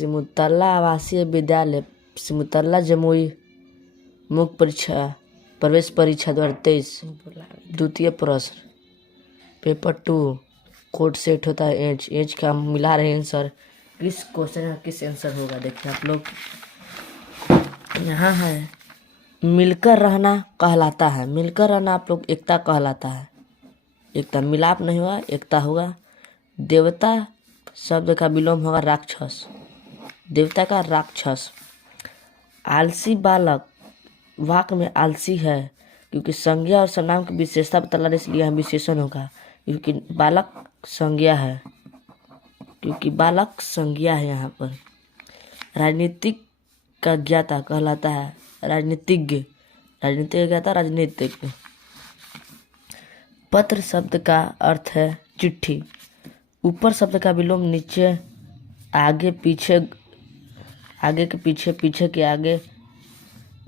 सिमुलतला आवासीय विद्यालय सिमुलतला जमुई मुख्य परीक्षा प्रवेश परीक्षा 2023 द्वितीय प्रश्न पेपर 2 कोड सेट होता है एच का मिला रहे आंसर। किस क्वेश्चन का किस आंसर होगा देखिए आप लोग। यहाँ है मिलकर रहना कहलाता है। मिलकर रहना आप लोग एकता कहलाता है। एकता मिलाप नहीं होगा, एकता होगा। देवता शब्द का विलोम होगा राक्षस। देवता का राक्षस। आलसी बालक वाक्य में आलसी है क्योंकि संज्ञा और सर्वनाम की विशेषता बता रहा, इसलिए यहाँ विशेषण होगा क्योंकि बालक संज्ञा है। यहाँ पर। राजनीतिक का ज्ञाता कहलाता है राजनीतिज्ञ। राजनीतिक ज्ञाता राजनीतिज्ञ। पत्र शब्द का अर्थ है चिट्ठी। ऊपर शब्द का विलोम नीचे आगे पीछे आगे के पीछे पीछे के आगे।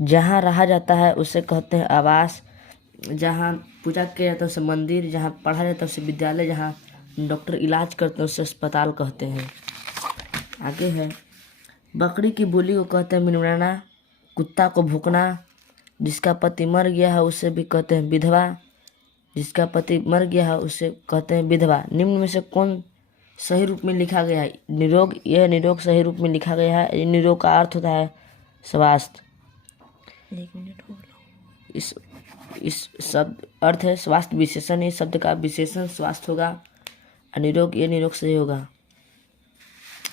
जहाँ रहा जाता है उसे कहते हैं आवास। जहाँ पूजा किया जाता है उसे मंदिर। जहाँ पढ़ा जाता है उसे विद्यालय। जहाँ डॉक्टर इलाज करते हैं उसे अस्पताल कहते हैं। आगे है बकरी की बोली को कहते हैं मिनमिनाना। कुत्ता को भौंकना। जिसका पति मर गया है उसे भी कहते हैं विधवा। जिसका पति मर गया है उसे कहते हैं विधवा। निम्न में से कौन सही रूप में लिखा गया है? निरोग। यह निरोग सही रूप में लिखा गया है। निरोग का अर्थ होता है स्वास्थ्य। 1 मिनट हो गया। इस शब्द अर्थ है स्वास्थ्य विशेषण। इस शब्द का विशेषण स्वास्थ्य होगा। निरोग ये निरोग सही होगा।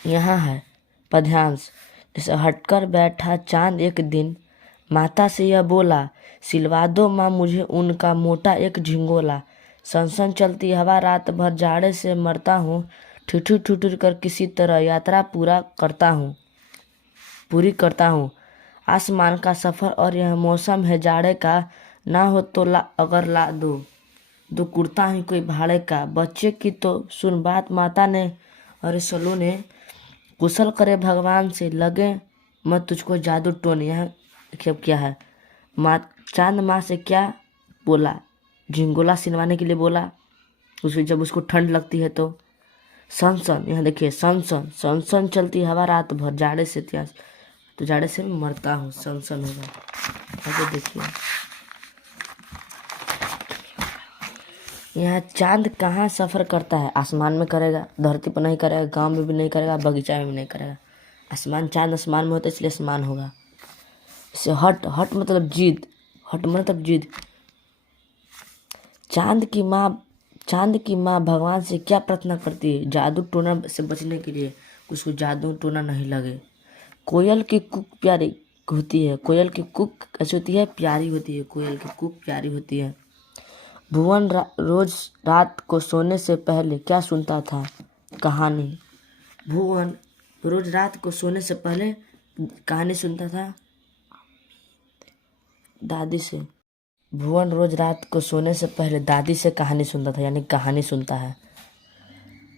यहाँ है पद्यांश। जैसे हटकर बैठा चांद एक दिन माता से यह बोला, सिलवा दो माँ मुझे उनका मोटा एक झिंगोला। सनसन चलती हवा रात भर जाड़े से मरता हूँ। ठिठुर ठिठुर कर किसी तरह यात्रा पूरी करता हूँ। आसमान का सफ़र और यह मौसम है जाड़े का। ना हो तो अगर ला दो कुर्ता ही कोई भाड़े का। बच्चे की तो सुन बात माता ने और सलो ने। कुशल करे भगवान से लगे मत तुझको जादू टोने। यहाँ देखिए अब क्या है। चांद माँ से क्या बोला? झिंगोला सिलवाने के लिए बोला। जब उसको ठंड लगती है तो सनसन। यहाँ देखिए सनसन चलती हवा रात भर जाड़े से तो जाड़े से मरता हूँ। सनसन होगा। आगे देखिए यहाँ चांद कहाँ सफ़र करता है? आसमान में करेगा, धरती पर नहीं करेगा, गांव में भी नहीं करेगा, बगीचा में भी नहीं करेगा। आसमान चांद आसमान में होता है इसलिए आसमान होगा। इसे हट मतलब जिद। चांद की माँ भगवान से क्या प्रार्थना करती है? जादू टोना से बचने के लिए, उसको जादू टोना नहीं लगे। कोयल की कूक प्यारी होती है। कोयल की कूक कैसी होती है? प्यारी होती है। कोयल की कूक प्यारी होती है। भुवन रोज रात को सोने से पहले क्या सुनता था? कहानी। भुवन रोज रात को सोने से पहले कहानी सुनता था दादी से। भुवन रोज रात को सोने से पहले दादी से कहानी सुनता था, यानी कहानी सुनता है।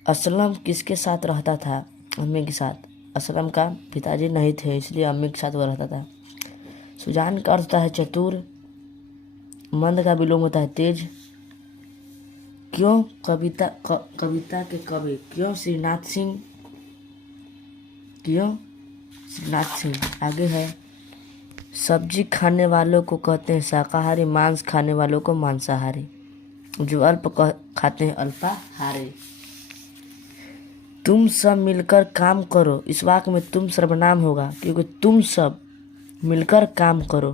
असलम किसके साथ रहता था? अम्मी के साथ। असलम का पिताजी नहीं थे इसलिए अम्मी के साथ वह रहता था। सुजान का अर्थ होता है चतुर। मंद का विलोम होता है तेज। क्यों कविता के कवि क्यों श्रीनाथ सिंह। आगे है सब्जी खाने वालों को कहते हैं शाकाहारी। मांस खाने वालों को मांसाहारी। जो अल्प खाते हैं अल्पाहारी। तुम सब मिलकर काम करो। इस वाक्य में तुम सर्वनाम होगा क्योंकि तुम सब मिलकर काम करो।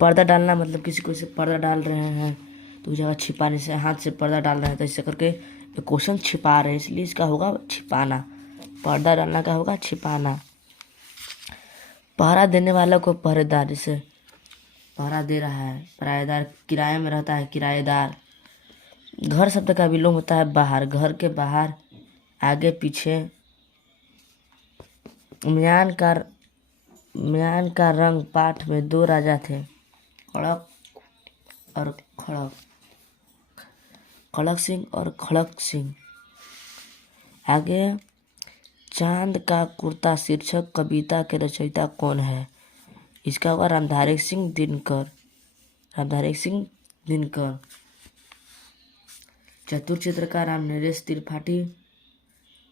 पर्दा डालना मतलब किसी को इसे पर्दा डाल रहे हैं तो जगह छिपाने से हाथ से पर्दा डाल रहे हैं तो ऐसे करके क्वेश्चन छिपा रहे हैं इसलिए इसका होगा छिपाना। पर्दा डालना का होगा छिपाना। पहरा देने वाला को पहरेदार। जिसे पहरा दे रहा है पहरेदार। किराए में रहता है किराएदार। घर शब्द का विलोम होता है बाहर। घर के बाहर आगे पीछे। म्यान का रंग पाठ में 2 राजा थे, खड़क सिंह और खड़क सिंह। आगे चांद का कुर्ता शीर्षक कविता के रचयिता कौन है? इसका होगा रामधारी सिंह दिनकर। चतुर चित्रकार राम नरेश त्रिपाठी।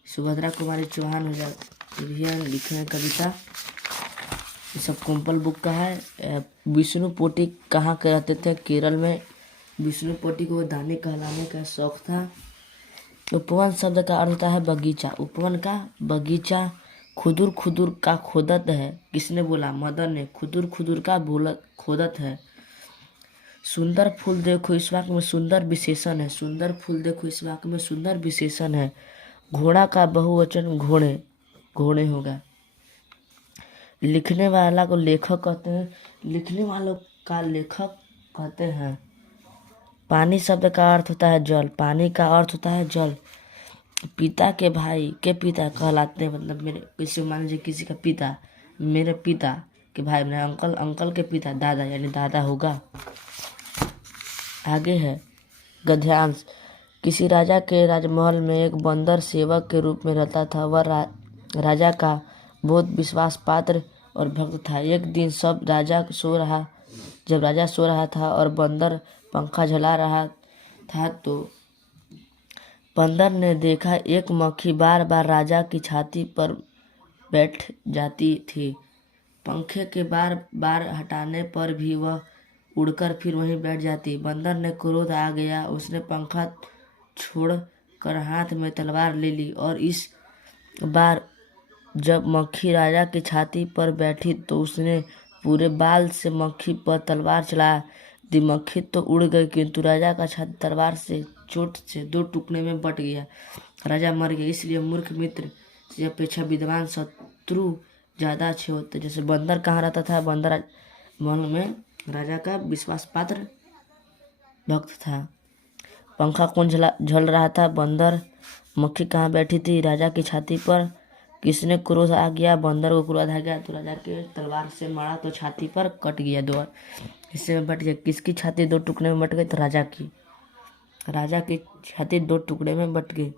सुभद्रा कुमारी चौहान हो जाए। भैया लिखे हैं कविता। ये सब कॉम्पल बुक का है। विष्णु पोटी कहाँ के रहते थे? केरल में। विष्णु पोटी को दानी कहलाने का शौक था। उपवन शब्द का अर्थ होता है बगीचा। उपवन का बगीचा। खुदुर खुदुर का खोदत है। किसने बोला? मदन ने। खुदुर खुदुर का खोदत है। सुंदर फूल देखो इस वाक्य में सुंदर विशेषण है। सुंदर फूल देखो इस वाक्य में सुंदर विशेषण है। घोड़ा का बहुवचन घोड़े। घोड़े होगा। लिखने वाला को लेखक कहते हैं। लिखने वालों का लेखक कहते हैं। पानी शब्द का अर्थ होता है जल। पानी का अर्थ होता है जल। पिता के भाई के पिता कहलाते हैं, मतलब मेरे किसी मान लीजिए किसी का पिता, मेरे पिता के भाई मेरे अंकल, अंकल के पिता दादा यानी दादा होगा। आगे है गद्यांश। किसी राजा के राजमहल में एक बंदर सेवक के रूप में रहता था। वह राजा का बहुत विश्वास पात्र और भक्त था। एक दिन जब राजा सो रहा था और बंदर पंखा झला रहा था तो बंदर ने देखा एक मक्खी बार बार राजा की छाती पर बैठ जाती थी। पंखे के बार बार हटाने पर भी वह उड़कर फिर वहीं बैठ जाती। बंदर ने क्रोध आ गया। उसने पंखा छोड़कर हाथ में तलवार ले ली और इस बार जब मक्खी राजा की छाती पर बैठी तो उसने पूरे बाल से मक्खी पर तलवार चला दी। मक्खी तो उड़ गई किंतु राजा का छाती तलवार से चोट से 2 टुकड़े में बट गया। राजा मर गया। इसलिए मूर्ख मित्र से अपेक्षा विद्वान शत्रु ज़्यादा अच्छे होते। जैसे बंदर कहाँ रहता था? बंदर महल में राजा का विश्वास पात्र भक्त था। पंखा कौन झल रहा था? बंदर। मक्खी कहाँ बैठी थी? राजा की छाती पर। किसने क्रोध आ गया? बंदर को क्रोध आ गया तो राजा के तलवार से मारा तो छाती पर कट गया। 2 हिस्से में बट गया। किसकी छाती 2 टुकड़े में बट गई? तो राजा की। राजा की छाती 2 टुकड़े में बट गई।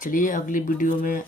चलिए अगली वीडियो में